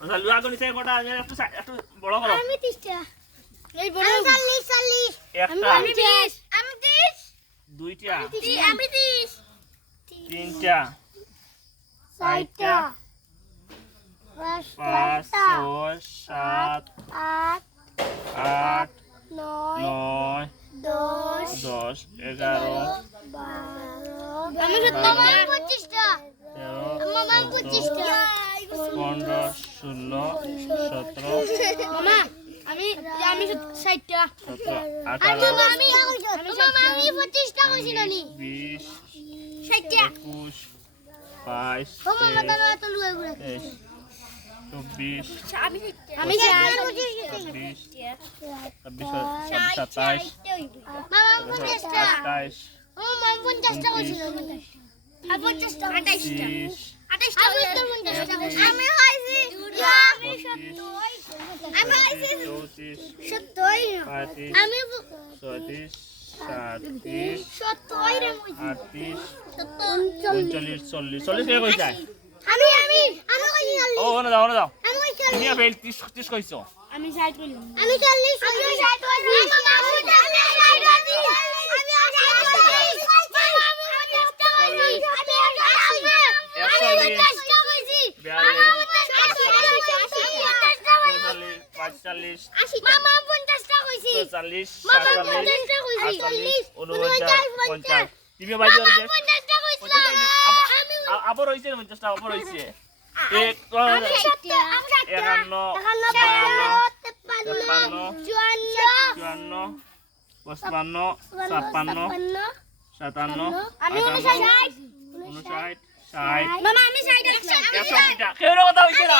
আচ্ছা লুয়া গনি থেকে কটা একটু বড় করো আমি 30টা এই বড় 40 একটা আমি 20 আমি 30 দুইটা আমি 30 তিনটা চারটা 5 6 7 8 8 9 9 10 10 11 আমি 25টা 13 মামা 25টা 15 16 17 মামা আমি 60টা 17 আমি 18 আমি 25টা কইছি নানি 20 60টা 21 22 ও মামা দাও তো লুয়ে ঘুরে 23 24 আমি 26 27 মামা 50টা 28 ও মামা 50টা কইছি নানি আর 50টা 28টা 30 আমি তো 50টা কইছি আমি হইছি আমি 70 আমি হইছি 34 70 35 আমি 36 37 70 রে মই 38 39 39 40 কে কইছা আমি কইছি ও ওনা দাও আমি কইছি তুমি ফেল 30 কইছো আমি 60 কইলাম আমি 40 আমি 60 কইছি মামা আমি 60 কইছি আমি 50 তুমি বাইরে আবার হইছে 50টা আবার হইছে 50 কেউ কথা হইছে না